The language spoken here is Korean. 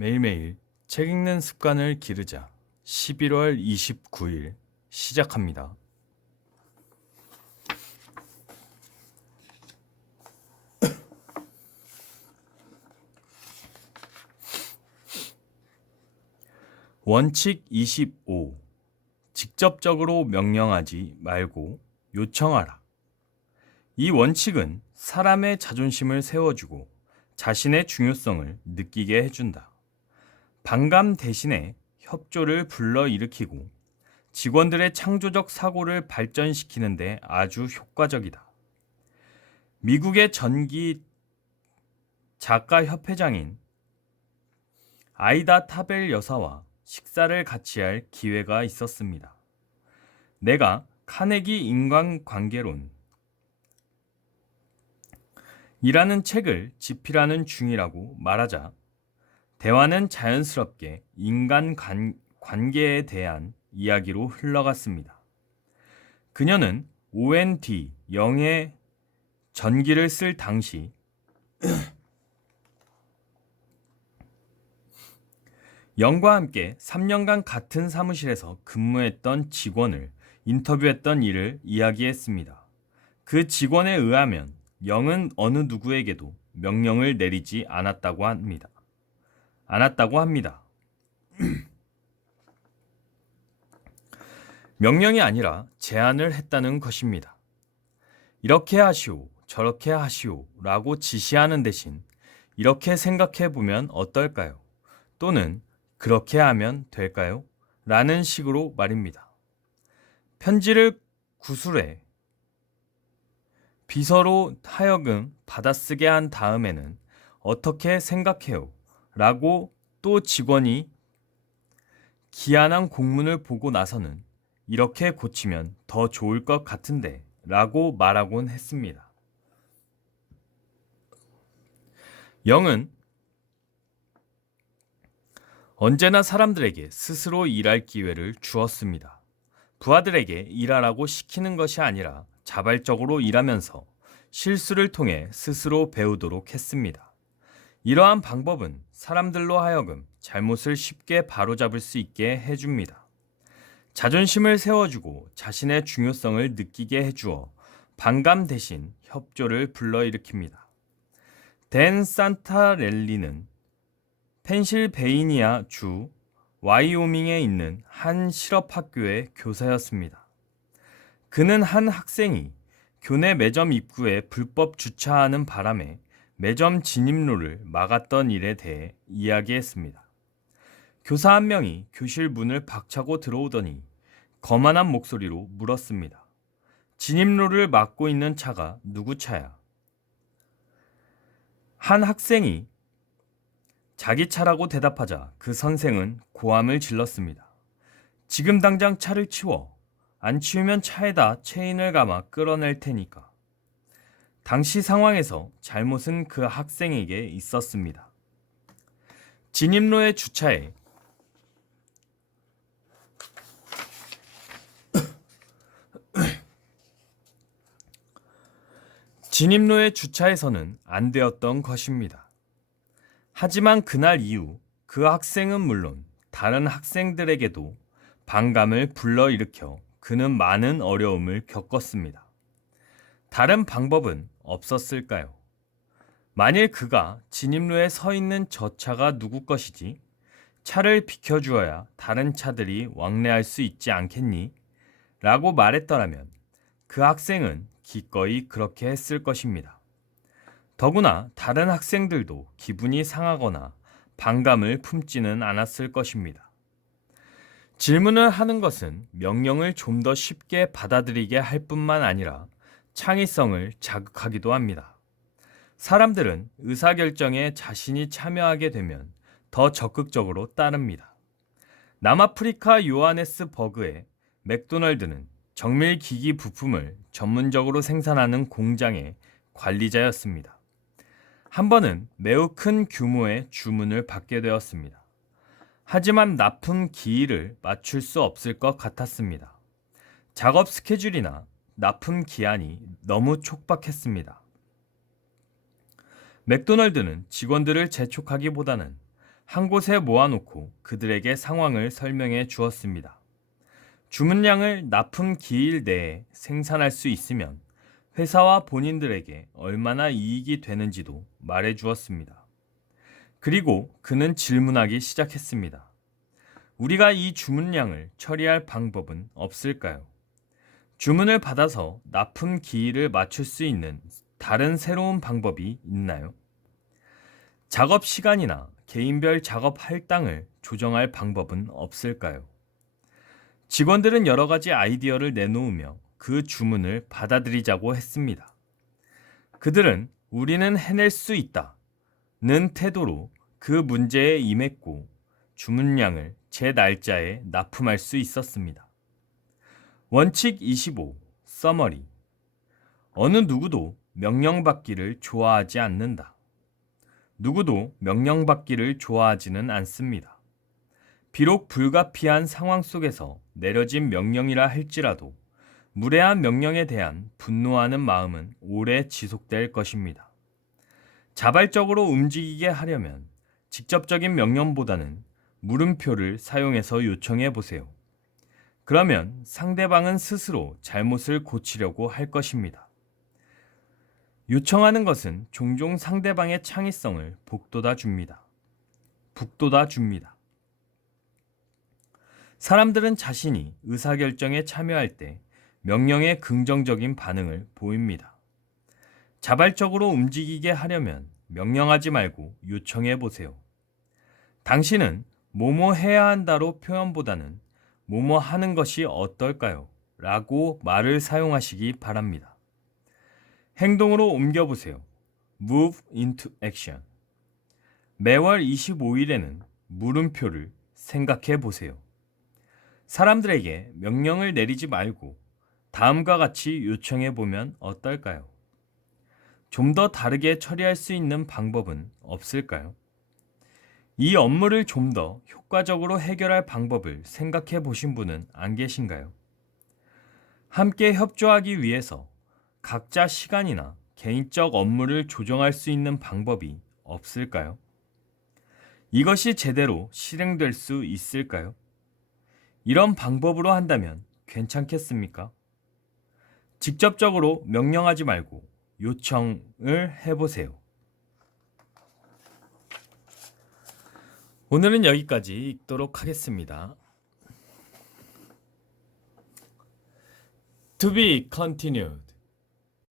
매일매일 책 읽는 습관을 기르자. 11월 29일 시작합니다. 원칙 25. 직접적으로 명령하지 말고 요청하라. 이 원칙은 사람의 자존심을 세워주고 자신의 중요성을 느끼게 해준다. 반감 대신에 협조를 불러일으키고 직원들의 창조적 사고를 발전시키는 데 아주 효과적이다. 미국의 전기 작가 협회장인 아이다 타벨 여사와 식사를 같이 할 기회가 있었습니다. 내가 카네기 인간관계론 이라는 책을 집필하는 중이라고 말하자 대화는 자연스럽게 관계에 대한 이야기로 흘러갔습니다. 그녀는 OND 영의 전기를 쓸 당시 영과 함께 3년간 같은 사무실에서 근무했던 직원을 인터뷰했던 일을 이야기했습니다. 그 직원에 의하면 영은 어느 누구에게도 명령을 내리지 않았다고 합니다. 명령이 아니라 제안을 했다는 것입니다. 이렇게 하시오, 저렇게 하시오 라고 지시하는 대신 이렇게 생각해 보면 어떨까요? 또는 그렇게 하면 될까요? 라는 식으로 말입니다. 편지를 구술해 비서로 하여금 받아쓰게 한 다음에는 어떻게 생각해요? 라고 또 직원이 기한한 공문을 보고 나서는 이렇게 고치면 더 좋을 것 같은데 라고 말하곤 했습니다. 영은 언제나 사람들에게 스스로 일할 기회를 주었습니다. 부하들에게 일하라고 시키는 것이 아니라 자발적으로 일하면서 실수를 통해 스스로 배우도록 했습니다. 이러한 방법은 사람들로 하여금 잘못을 쉽게 바로잡을 수 있게 해줍니다. 자존심을 세워주고 자신의 중요성을 느끼게 해주어 반감 대신 협조를 불러일으킵니다. 댄 산타렐리는 펜실베이니아 주 와이오밍에 있는 한 실업학교의 교사였습니다. 그는 한 학생이 교내 매점 입구에 불법 주차하는 바람에 매점 진입로를 막았던 일에 대해 이야기했습니다. 교사 한 명이 교실 문을 박차고 들어오더니 거만한 목소리로 물었습니다. 진입로를 막고 있는 차가 누구 차야? 한 학생이 자기 차라고 대답하자 그 선생은 고함을 질렀습니다. 지금 당장 차를 치워. 안 치우면 차에다 체인을 감아 끌어낼 테니까. 당시 상황에서 잘못은 그 학생에게 있었습니다. 진입로에 주차해서는 안 되었던 것입니다. 하지만 그날 이후 그 학생은 물론 다른 학생들에게도 반감을 불러일으켜 그는 많은 어려움을 겪었습니다. 다른 방법은 없었을까요? 만일 그가 진입로에 서 있는 저 차가 누구 것이지? 차를 비켜주어야 다른 차들이 왕래할 수 있지 않겠니? 라고 말했더라면 그 학생은 기꺼이 그렇게 했을 것입니다. 더구나 다른 학생들도 기분이 상하거나 반감을 품지는 않았을 것입니다. 질문을 하는 것은 명령을 좀 더 쉽게 받아들이게 할 뿐만 아니라 창의성을 자극하기도 합니다. 사람들은 의사결정에 자신이 참여하게 되면 더 적극적으로 따릅니다. 남아프리카 요하네스버그의 맥도널드는 정밀기기 부품을 전문적으로 생산하는 공장의 관리자였습니다. 한 번은 매우 큰 규모의 주문을 받게 되었습니다. 하지만 납품 기일을 맞출 수 없을 것 같았습니다. 작업 스케줄이나 납품 기한이 너무 촉박했습니다. 맥도널드는 직원들을 재촉하기보다는 한 곳에 모아놓고 그들에게 상황을 설명해 주었습니다. 주문량을 납품 기일 내에 생산할 수 있으면 회사와 본인들에게 얼마나 이익이 되는지도 말해 주었습니다. 그리고 그는 질문하기 시작했습니다. 우리가 이 주문량을 처리할 방법은 없을까요? 주문을 받아서 납품 기일을 맞출 수 있는 다른 새로운 방법이 있나요? 작업 시간이나 개인별 작업 할당을 조정할 방법은 없을까요? 직원들은 여러 가지 아이디어를 내놓으며 그 주문을 받아들이자고 했습니다. 그들은 우리는 해낼 수 있다는 태도로 그 문제에 임했고 주문량을 제 날짜에 납품할 수 있었습니다. 원칙 25. 서머리. 어느 누구도 명령받기를 좋아하지 않는다. 누구도 명령받기를 좋아하지는 않습니다. 비록 불가피한 상황 속에서 내려진 명령이라 할지라도 무례한 명령에 대한 분노하는 마음은 오래 지속될 것입니다. 자발적으로 움직이게 하려면 직접적인 명령보다는 물음표를 사용해서 요청해 보세요. 그러면 상대방은 스스로 잘못을 고치려고 할 것입니다. 요청하는 것은 종종 상대방의 창의성을 북돋아 줍니다. 사람들은 자신이 의사결정에 참여할 때 명령에 긍정적인 반응을 보입니다. 자발적으로 움직이게 하려면 명령하지 말고 요청해 보세요. 당신은 뭐뭐 해야 한다로 표현보다는 뭐뭐 하는 것이 어떨까요? 라고 말을 사용하시기 바랍니다. 행동으로 옮겨보세요. Move into action. 매월 25일에는 물음표를 생각해 보세요. 사람들에게 명령을 내리지 말고 다음과 같이 요청해 보면 어떨까요? 좀 더 다르게 처리할 수 있는 방법은 없을까요? 이 업무를 좀 더 효과적으로 해결할 방법을 생각해 보신 분은 안 계신가요? 함께 협조하기 위해서 각자 시간이나 개인적 업무를 조정할 수 있는 방법이 없을까요? 이것이 제대로 실행될 수 있을까요? 이런 방법으로 한다면 괜찮겠습니까? 직접적으로 명령하지 말고 요청을 해보세요. 오늘은 여기까지 읽도록 하겠습니다. To be continued.